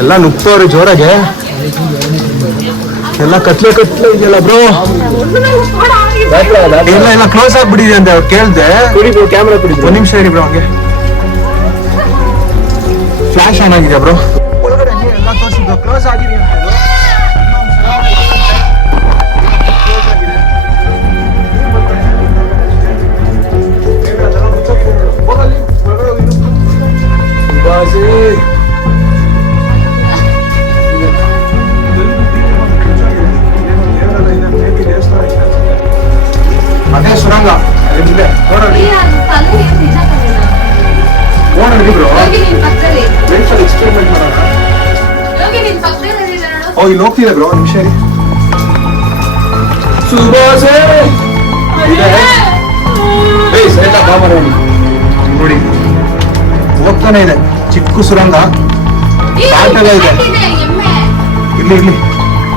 ಎಲ್ಲ ನುಗ್ತವ್ರಿ ಜೋರಾಗೆ. ಎಲ್ಲ ಕತ್ಲೆ ಇದೆಯಲ್ಲ ಬ್ರೋ. ಎಲ್ಲ ಕ್ಲೋಸ್ ಆಗ್ಬಿಟ್ಟಿದೆ ಅಂತ ಕೇಳ್ದೆ. ಕ್ಯಾಮ್ರಾ ಕೊಡಿ, ಒಂದ್ ನಿಮಿಷ ಇರಿ ಬ್ರೋ. ಹಂಗೆ ಫ್ಲಾಶ್ ಆನ್ ಆಗಿದೆ ಬ್ರೋ. ಒಳಗಡೆ ಎಲ್ಲ ತೋರಿಸಿದ್ರು ಕ್ಲೋಸ್ ಆಗಿದೆ ಅಂತ. ಅದೇ ಸುರಂಗ ಎಕ್ಸ್ಪೆರಿಮೆಂಟ್ ಮಾಡೋಣ. ಇಲ್ಲಿ ಹೋಗ್ತಿದೆ ಬ್ರೋ, ಒಂದು ನಿಮಿಷ. ನೋಡಿ ಹೋಗ್ತಾನೆ ಇದೆ ಚಿಕ್ಕ ಸುರಂಗ. ಇದೆ ಇಲ್ಲಿ